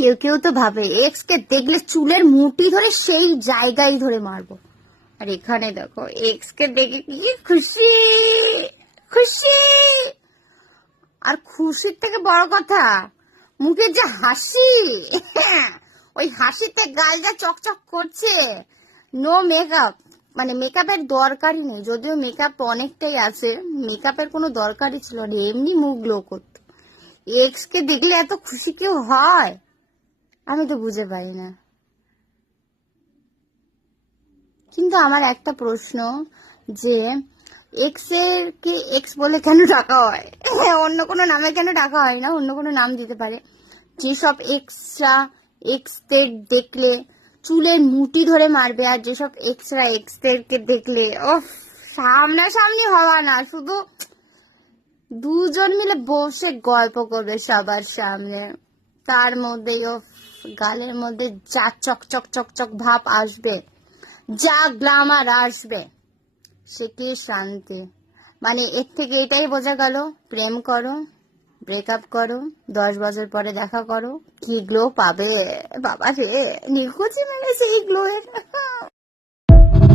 কেউ কেউ তো ভাবে এক্স কে দেখলে চুলের মুঠি ধরে সেই জায়গায় ধরে মারবো, আর এখানে দেখো এক্স কে দেখে কি খুশি খুশি। আর খুশির থেকে বড় কথা মুখে যে হাসি, ওই হাসিতে গাল যা চকচক করছে। নো মেকআপ, মানে মেকআপের দরকারই নেই, যদিও মেকআপ অনেকটাই আছে, মেকআপের কোনো দরকারই ছিল না, এমনি মুখ গ্লো করতো। এক্স কে দেখলে এত খুশি কেউ হয়? আমি তো বুঝে পাই না। কিন্তু আমার একটা প্রশ্ন, যে এক্স এর কে এক্স বলে কেন ডাকা হয়? অন্য কোনো নামে কেন ডাকা হয় না? অন্য কোনো নাম দিতে পারে। যেসব এক্সরা এক্সদের দেখলে চুলের মুঠি ধরে মারবে, আর যেসব এক্সরা এক্সদেরকে দেখলে সামনাসামনি হওয়া না, শুধু দুজন মিলে বসে গল্প করবে সবার সামনে, তার মধ্যে গালের মধ্যে যা চকচক চকচক ভাব আসবে, যা গ্ল্যামার আসবে, সে কি শান্তি। মানে এর থেকে এটাই বোঝা গেল, প্রেম করো, ব্রেকআপ করো, 10 বছর পরে দেখা করো, কি গ্লো পাবে বাবা রে, নিখুঁজি মেরেছে এই গ্লো এর।